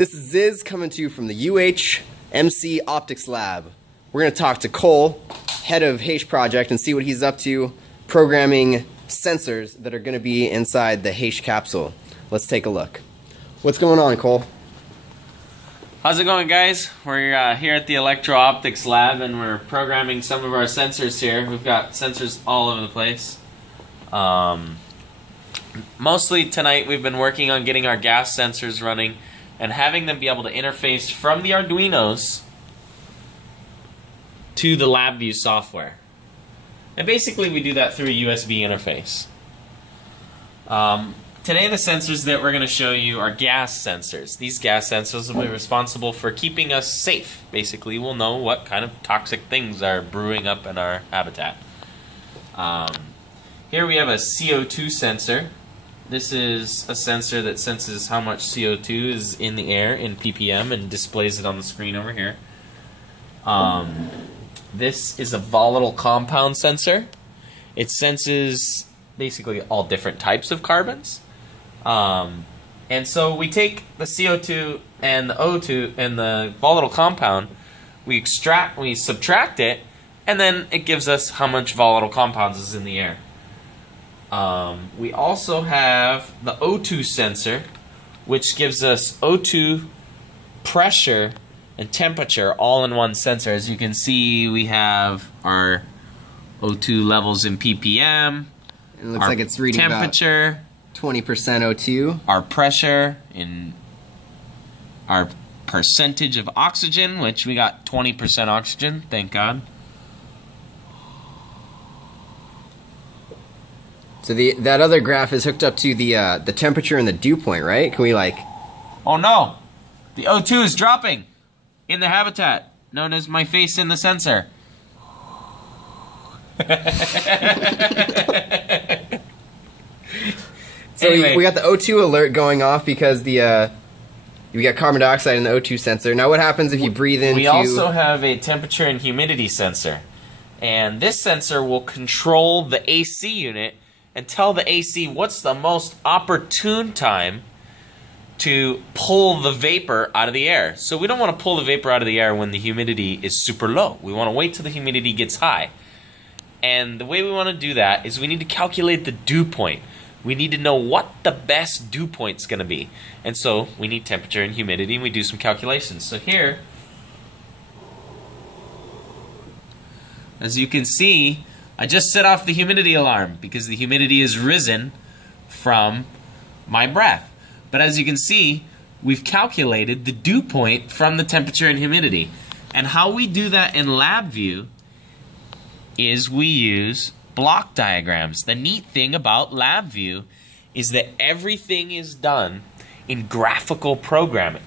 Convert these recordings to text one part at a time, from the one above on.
This is Ziz coming to you from the UHMC Optics Lab. We're going to talk to Cole, head of Heish Project, and see what he's up to programming sensors that are going to be inside the Heish capsule. Let's take a look. What's going on, Cole? How's it going, guys? We're here at the Electro Optics Lab and we're programming some of our sensors here. We've got sensors all over the place. Mostly tonight we've been working on getting our gas sensors running and having them be able to interface from the Arduinos to the LabVIEW software. And basically we do that through a USB interface. Today the sensors that we're going to show you are gas sensors. These gas sensors will be responsible for keeping us safe. Basically we'll know what kind of toxic things are brewing up in our habitat. Here we have a CO2 sensor. This is a sensor that senses how much CO2 is in the air in ppm and displays it on the screen over here. This is a volatile compound sensor. It senses basically all different types of carbons. And so we take the CO2 and the O2 and the volatile compound, we subtract it, and then it gives us how much volatile compounds is in the air. We also have the O2 sensor, which gives us O2 pressure and temperature all in one sensor. As you can see, we have our O2 levels in ppm. It looks like it's reading temperature, about 20% O2. our pressure in our percentage of oxygen, which we got 20% oxygen, thank God. So that other graph is hooked up to the temperature and the dew point, right? Can we like... Oh no! The O2 is dropping in the habitat, known as my face in the sensor. So anyway, we got the O2 alert going off because we got carbon dioxide in the O2 sensor. Now what happens if you breathe into... We also have a temperature and humidity sensor. And this sensor will control the AC unit and tell the AC what's the most opportune time to pull the vapor out of the air. So we don't want to pull the vapor out of the air when the humidity is super low. We want to wait till the humidity gets high. And the way we want to do that is we need to calculate the dew point. We need to know what the best dew point's going to be. And so we need temperature and humidity, and we do some calculations. So here, as you can see, I just set off the humidity alarm because the humidity has risen from my breath. But as you can see, we've calculated the dew point from the temperature and humidity. And how we do that in LabVIEW is we use block diagrams. The neat thing about LabVIEW is that everything is done in graphical programming.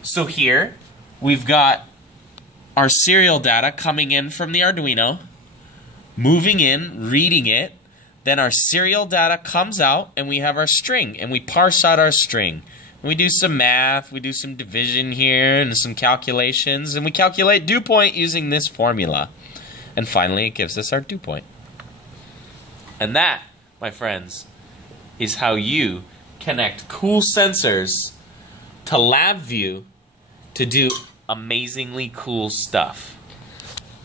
So here, we've got our serial data coming in from the Arduino, moving in, reading it, then our serial data comes out and we have our string and we parse out our string. And we do some math, we do some division here and some calculations, and we calculate dew point using this formula. And finally it gives us our dew point. And that, my friends, is how you connect cool sensors to LabVIEW to do amazingly cool stuff.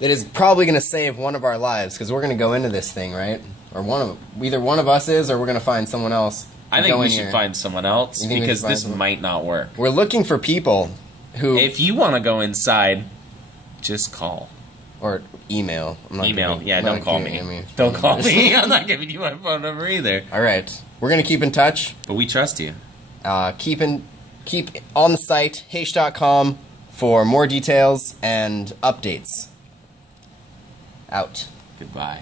It is probably going to save one of our lives because we're going to go into this thing, right? Or either one of us is, or we're going to find someone else. I think we should find someone else because this might not work. We're looking for people who... If you want to go inside, just call. Or email. Don't call me. Don't call me. I'm not giving you my phone number either. All right. We're going to keep in touch. But we trust you. Keep on the site, heish.com, for more details and updates. Out. Goodbye.